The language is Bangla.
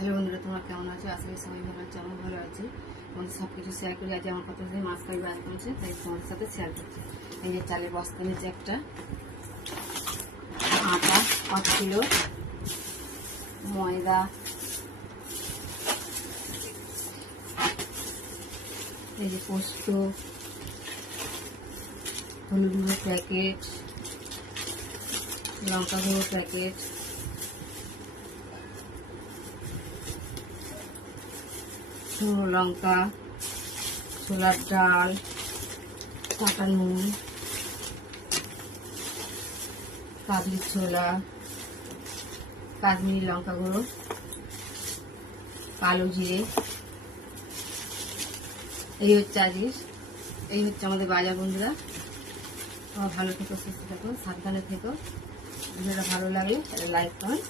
হ্যালো বন্ধুরা, তোমরা কেমন আছো? আশা করি সবাই ভালো আছে। আমি ভালো আছি। তোমাদের সব কিছু শেয়ার করি। আজ আমার কত দিন মাছ খাই বাস করেছে, তাই তোমাদের সাথে শেয়ার করছি। এই যে চালের বস্তা নিচে একটা, আটা 5 কিলো, ময়দা, এই যে পোস্ত, হলুদ গুঁড়ো প্যাকেট, লঙ্কা গুঁড়ো প্যাকেট, শুকনো লঙ্কা, ছোলার ডাল, কাঁচা নুন, কাবলি ছোলা, কাশ্মীরি লঙ্কা গুঁড়ো, কালো জিরে। এই হচ্ছে আজকে, এই হচ্ছে আমাদের বাজার বন্ধুরা। তোমরা ভালো থেকো, সুস্থ থেকো, সাবধানে থেকো। ভিডিওটা ভালো লাগলে লাইক কমেন্ট